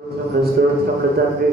స్తోత్రములు తండ్రి.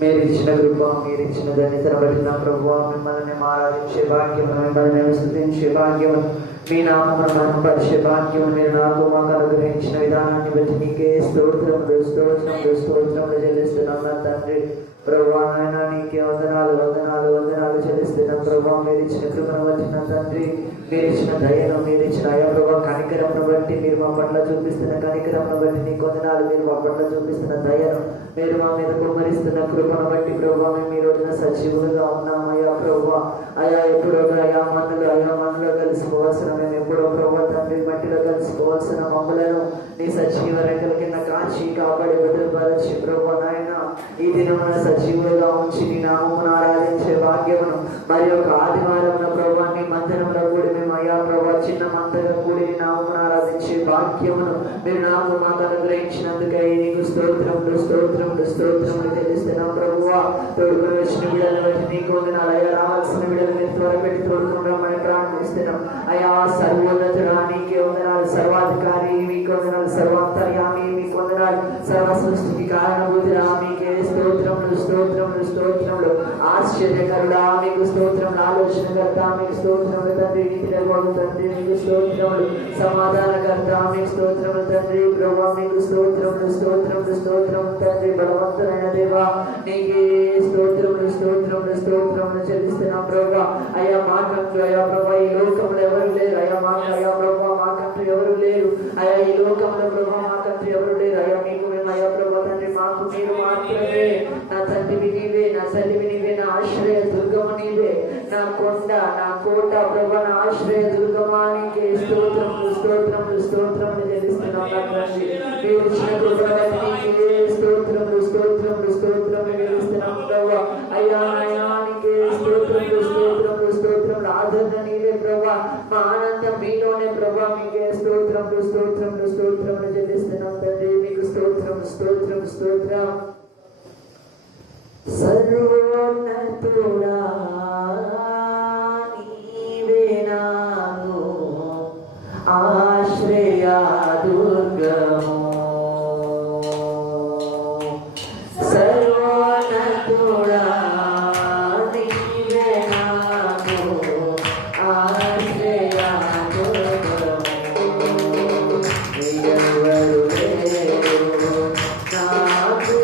మీరు ఇచ్చిన కృప, మీరు ఇచ్చిన ధన్యతను బట్టి నా ప్రభువా, మిమ్మల్ని ఆరాధించే భాగ్యము, మిమ్మల్ని స్తుతించే భాగ్యము, మీ నామమును మహిమపరిచే భాగ్యము మీరు నాకు మాకు అనుగ్రహించిన విధానాన్ని బట్టి నీకే స్తోత్రములు స్తోత్రములు స్తోత్రములు చెల్లిస్తున్నాం నా తండ్రి. ప్రభువా నాయన నీకే వందనాలు వందనాలు వందనాలు చెల్లిస్తున్నాం ప్రభువా. మీరు ఇచ్చిన కృపను బట్టి నా తండ్రి, మీరు ఇచ్చిన దయను, మీరు ఇచ్చిన అయ్యా ప్రభావ కనికరమును బట్టి, మీరు మా పట్ల చూపిస్తున్న కనికరమును బట్టి నీకు వందనాలు. మీరు మా పట్ల చూపిస్తున్న దయను, మీరు మా మీద కుమ్మరిస్తున్న కృపను బట్టి ప్రభువా మేము ఈ రోజున సజీవులుగా ఉన్నాం అయ్యా ప్రభువా. అయా ఎప్పుడో అయా మన్నులో కలిసిపోవాల్సిన, మేము ఎప్పుడో ప్రభువా తండ్రి మట్టిలో కలిసిపోవాల్సిన మమ్మలను నీ సజీవ రెక్కల కింద కాచి కాపాడి భద్రపరచి ప్రభువా నాయన ఈ దినమున సజీవులుగా ఉంచి నీ నామమును ఆరాధించే భాగ్యమును, మరి ఒక ఆదివారం ప్రభువా నీ మందిరంలో కూడి మేము అయ్యా ప్రభా చిన్న మందగా కూడి నీ నామమును ఆరాధించే భాగ్యమును మీరు నాకు మాకు అనుగ్రహించినందుకై నీకు స్తోత్రములు స్తోత్రములు స్తోత్రములు తెలుస్తున్నాం ప్రభువా. తోడుకుని వచ్చిన బిడ్డలను బట్టి నీకు వందనాలు అయ్యా. రావాల్సిన బిడ్డలను త్వరపెట్టి తోడుకుని రమ్మని ప్రార్థిస్తున్నాం అయ్యా. సర్వోన్నతుడా నీకే వందనాలు, సర్వాధికారి మీకు వందనాలు, సర్వాంతర్యామి మీకు వందనాలు, సర్వ సృష్టికి కారణభూతుడా మీకే స్తోత్రములు స్తోత్రములు స్తోత్రములు. ఆశ్చర్యకరుడా మీకు స్తోత్రములు, ఆలోచనకర్త మీకు స్తోత్రములు తండ్రి, నీతి నిర్వాహకు తండ్రి మీకు స్తోత్రములు, సమాధానకర్త మీకు స్తోత్రములు తండ్రి. ప్రభువా మీకు స్తోత్రములు స్తోత్రములు స్తోత్రములు తండ్రి. బలవంతులైన దేవా నీకే స్తోత్రములు స్తోత్రములు స్తోత్రములు చెల్లిస్తున్నాం ప్రభువా. అయ్యా మాకంటూ అయ్యా ప్రభా ఈ లోకంలో ఎవరు లేరు అయ్యా. మాకు అయ్యా ప్రభా మాకంటూ ఎవరు లేరు అయ్యా. ఈ లోకంలో ప్రభా మాకంటూ ఎవరు లేరు అయ్యా. మీకు మేము అయ్యా ప్రభా తండ్రి, మాకు మీరు మాత్రమే. నా తండ్రివి నీవే, నా తల్లివి నీవే, నా ఆశ్రయ దుర్గము నీవే, నా కొండ నా కోట ప్రభా, నా ఆశ్రయ దుర్గమానికి స్తోత్రములు స్తోత్రములు స్తోత్రములు చెల్లిస్తున్నాం నా తండ్రి. మీరు ఇచ్చిన కృపకి స్తోత్రములు స్తోత్రములు స్తోత్రములు చెల్లిస్తున్నాం ప్రభా. అయ్యా అయానికి స్తోత్రములు స్తోత్రములు స్తోత్రములు. ఆదరణ నీవే ప్రభా, మా ఆనందం మీలోనే ప్రభా. మీకే స్తోత్రములు స్తోత్రములు స్తోత్రములు చెల్లిస్తున్నాం తండ్రి. మీకు స్తోత్రం స్తోత్రం స్తోత్రం. సర్వోన్నతుడా నీవే నాకు ఆశ్రయ దుర్గము, సర్వోన్నతుడా నీవే నాకు ఆశ్రయ దుర్గము. ఎవరు లేరు నాకు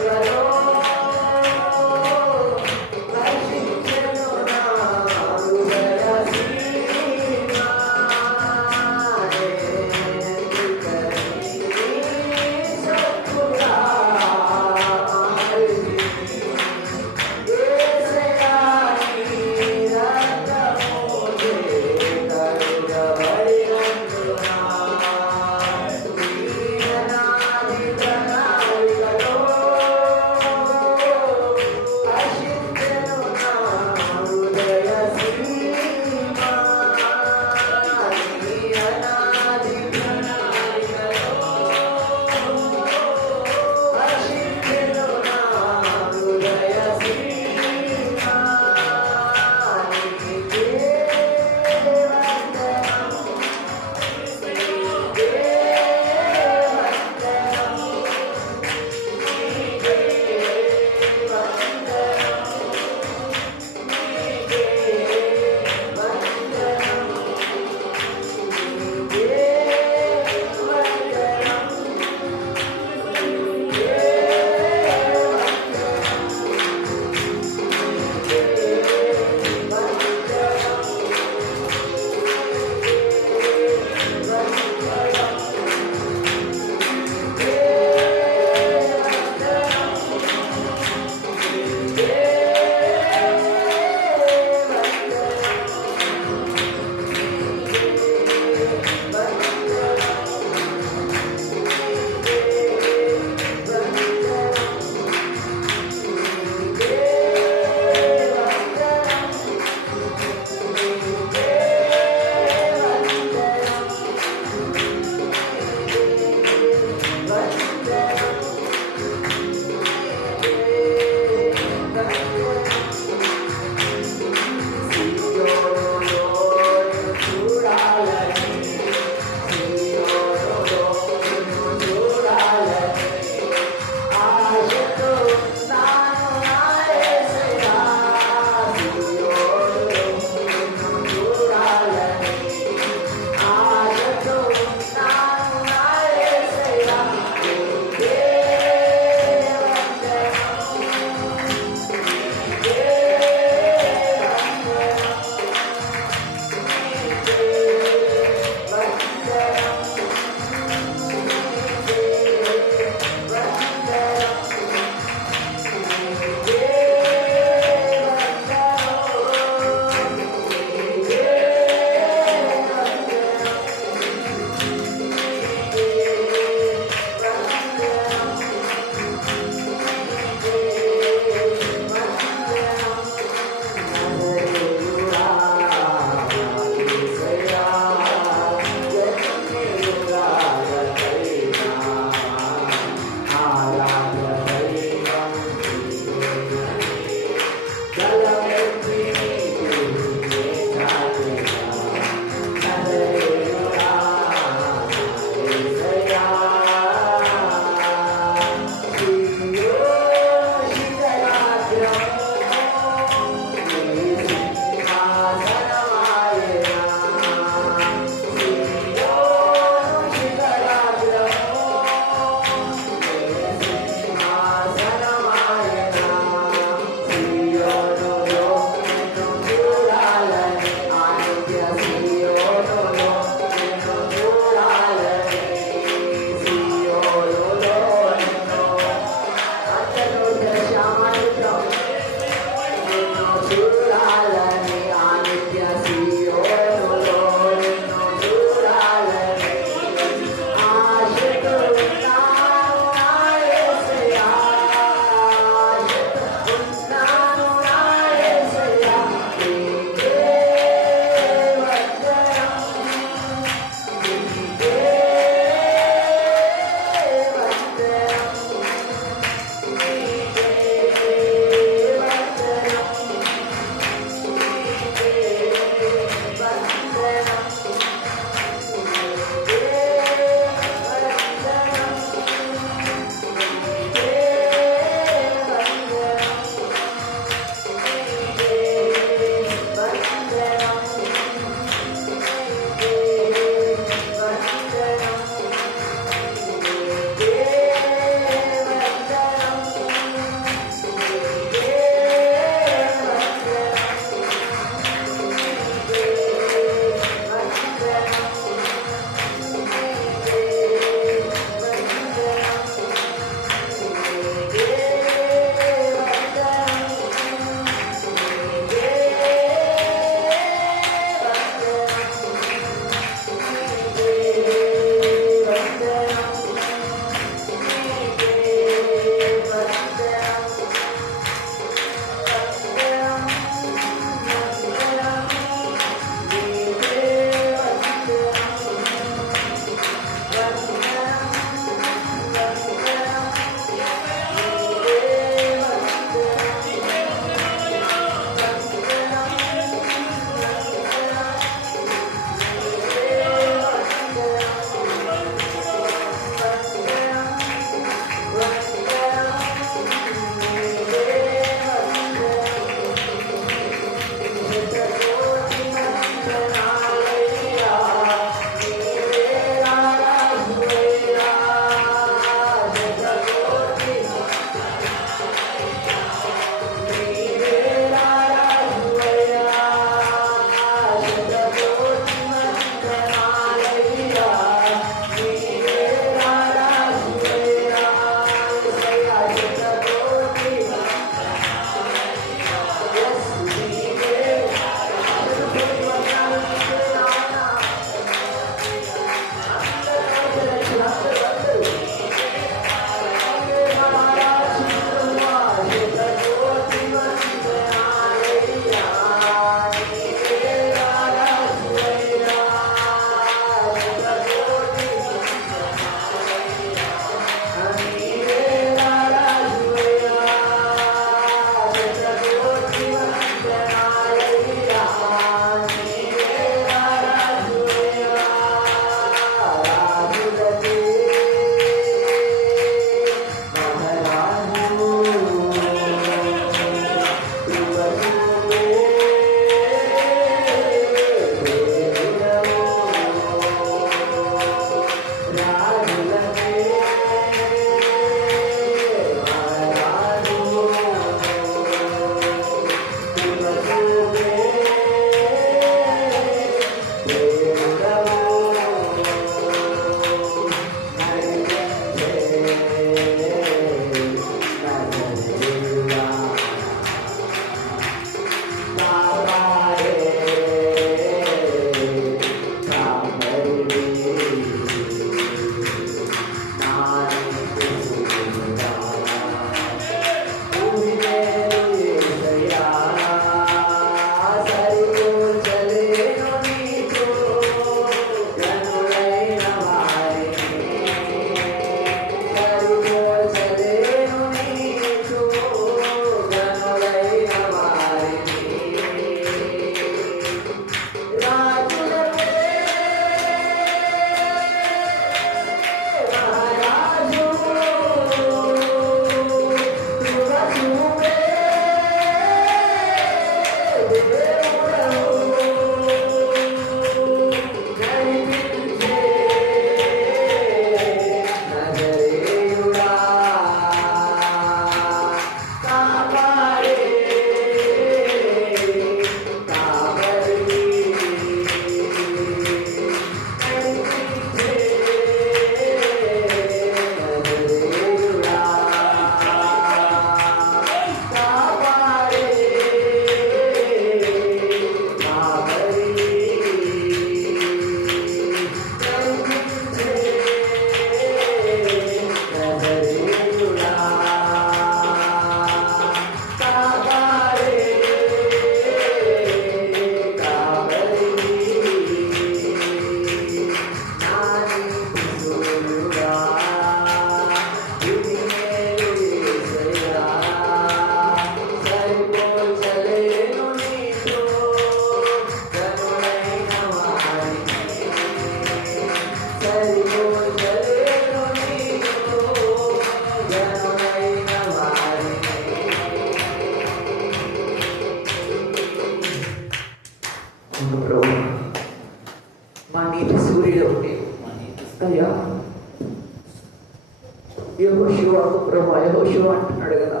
యెహోషువకు ప్రభు యెహోషువ అంటున్నాడు కదా,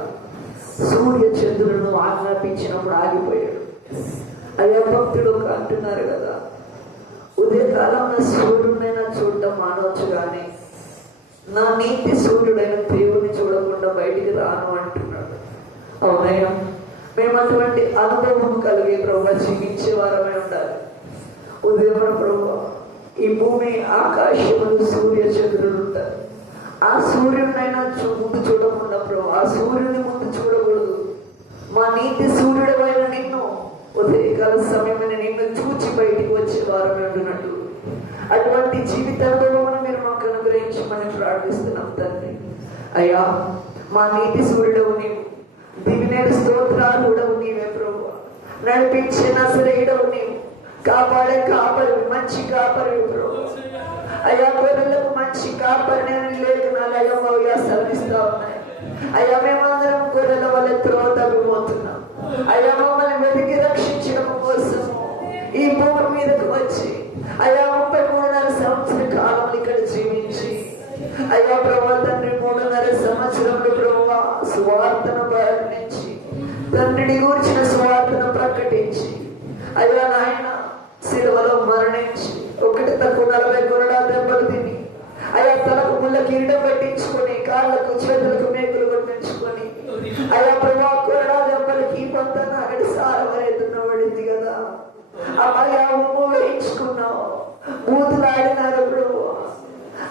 సూర్య చంద్రులను ఆజ్ఞాపించినప్పుడు ఆగిపోయాడు. అయ్యా భక్తుడు అంటున్నారు కదా, ఉదయకాలంలో సూర్యుడైనా చూడటం మానవచ్చు కానీ నా నీతి సూర్యుడైన దేవుని చూడకుండా బయటికి రాను అంటున్నాడు. అవునయ్యా, మేము అటువంటి అనుభవం కలిగి ప్రభు జీవించే వారమే ఉండాలి. ఉదయం ప్రభు ఈ భూమి ఆకాశములు సూర్య చంద్రులు ఉంటారు. ఆ సూర్యుడినైనా ముందు చూడకుండా ప్రభు, ఆ సూర్యుని ముందు చూడకూడదు. మా నీతి సూర్యుడమైన నిన్ను ఉదయకాల సమయమైన నిన్ను చూచి బయటికి వచ్చే వారమే ఉంటున్నట్టు అటువంటి జీవితానుభవం మీరు మాకు అనుగ్రహించమని ప్రార్థిస్తున్నాం తండ్రి. అయ్యా, మా నీతి సూర్యుడవు నీవు, దివినేడు స్తోత్రాలు కూడా నీవే ప్రభు, నడిపించే నజరేయుడవు నీవు, కాపాడే కాపరి, మంచి కాపరి ప్రభు. అయ్యా, గొర్రెలకు మంచి కాపరిని లేఖనాలు అయ్యా సెలవిస్తా ఉన్నాయి. అయ్యా, మేమందరం గొర్రెల వల్ల త్రోతగిపోతున్నాం. అయ్యా, మమ్మల్ని వెతికి రక్షించడం కోసము ఈ భూమి మీదకు వచ్చి అయ్యా 33.5 సంవత్సర కాలం ఇక్కడ జీవించి అయ్యా ప్రభా తండ్రి 3.5 సంవత్సరంలో ప్రభా సువార్తను ప్రకటించి తండ్రిని గురించిన సువార్తను ప్రకటించి అయ్యా నాయన శిలువలో మరణించి 1 కొరడా దెబ్బలు తిని అయ్యా తలకు ముళ్ళ కిరీటం పెట్టించుకొని కాళ్ళకు చేతులకు మేకులు కొట్టించుకొని అయ్యా ప్రభా కొరడా దెబ్బలకి పొందన అక్కడ సారవరేతున్న పడింది కదా. అయ్యా ఉమ్ము వేయించుకున్నావు, బూతులాడినారు ప్రభు.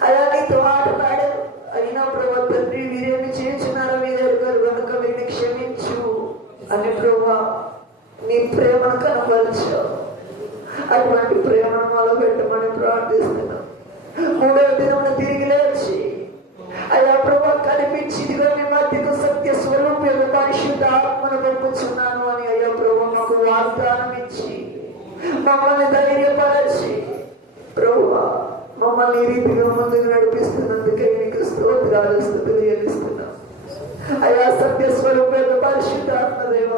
అయ్యా నీతో ఆటలాడారు. అయినా ప్రభు తండ్రి వీరేమి చేస్తున్నారో వీరు కనుక వీరిని క్షమించు అని ప్రభు నీ ప్రేమను కనపరిచావు. అటువంటి ప్రేమను మొదలు పెట్టమని ప్రార్థిస్తున్నాం. 3వ దినమున తిరిగి లేచి అయ్యా ప్రభు కనిపించిందిగా మీ మధ్యకు సత్య స్వరూపం పరిశుద్ధ ఆత్మను పంపుచున్నాను అని అయ్యా ప్రభు మాకు వాగ్దానం ఇచ్చి మమ్మల్ని ధైర్యపరచి ప్రభువా మమ్మల్ని ఈ రీతిగా ముందుకు నడిపిస్తున్నందుకే మీకు స్తోత్రాలు స్తుతులు చెల్లిస్తున్నాం. అయ్యా సత్య స్వరూపేణ పరిశుద్ధాత్మదేవ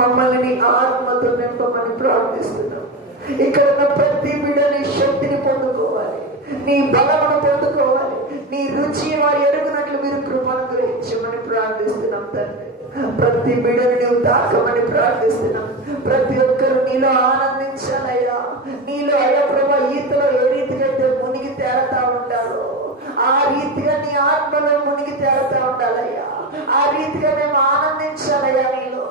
మమ్మల్ని నీ ఆత్మతో నింపమని ప్రార్థిస్తున్నాం. ఇక్కడ ఉన్న ప్రతి బిడ్డని శక్తిని పొందుకోవాలి, నీ బలమును పొందుకోవాలి, నీ రుచి వారు ఎరుగునట్లు మీరు కృపను గ్రహించమని ప్రార్థిస్తున్నాం తండ్రి. ప్రతి బిడ్డని నువ్వు తాకమని ప్రార్థిస్తున్నాం. ప్రతి ఒక్కరు నీలో ఆనందించాలయ్యా. నీలో అయ్యా ప్రభా ఈతలో ఏ రీతిగా అయితే మునిగి తేలుతా ఉండాలో ఆ రీతిగా నీ ఆత్మలో మునిగి తేలుతా ఉండాలయ్యా. ఆ రీతిగా మేము ఆనందించాలయ్యా నీలో.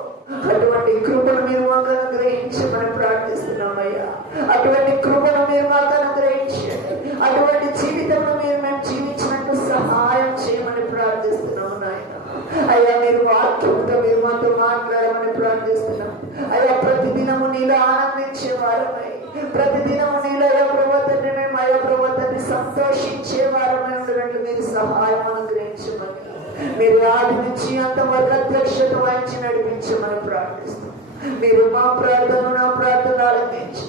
అటువంటి కృపను మీరు మాకు అనుగ్రహించమని ప్రార్థిస్తున్నామయ్యా. అటువంటి కృపను మీరు మాకు అనుగ్రహించండి. అటువంటి జీవితంలో మేము జీవించినట్టు సహాయం చేయమని ప్రార్థిస్తున్నాము నాయన. అయ్యా మీరు వాక్యంతో మీరు మాతో మాట్లాడమని ప్రార్థిస్తున్నాం. అయ్యా ప్రతిదినము నీలో ఆనందించే వారమై, ప్రతిదినము నీలో అయ్యా ప్రభుత్వాన్ని మేము అయ్యా ప్రభుత్వాన్ని సంతోషించే వారమై ఉండడానికి మీరు సహాయం అనుగ్రహించమని, మీరు ఆది నుంచి అంతవరకు అధ్యక్షత వహించి నడిపించమని ప్రార్థిస్తున్నాం. మీరు మా ప్రార్థన నా ప్రార్థన ఆనందించి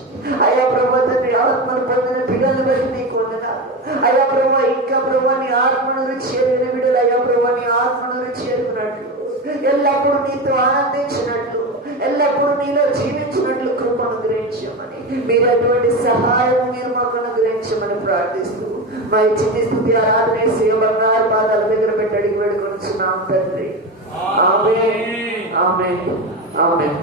అయ్యా ప్రభుత్వాన్ని ఆత్మను పొందిన బిడ్డలు బట్టి నీకు వందనాలు. అయ్యా ప్రభు ఇంకా ప్రభు నీ ఆత్మను రుచి ఎరిగిన బిడ్డలు అయ్యా ప్రభు నీ ఆత్మను రుచి ఎరుగునట్లు, ఎల్లప్పుడూ నీతో ఆనందించినట్లు, ఎల్లప్పుడూ నీలో జీవించినట్లు కృపను అనుగ్రహించమని, మీరు అటువంటి సహాయం మీరు మాకు అనుగ్రహించమని ప్రార్థిస్తూ మా చిన్ని స్థుతి ఆరాధన సేవన్నారు పాదాల దగ్గర పెట్టి అడిగి వేడుకొనిచున్నాం తండ్రి. ఆమేన్ ఆమేన్ ఆమేన్.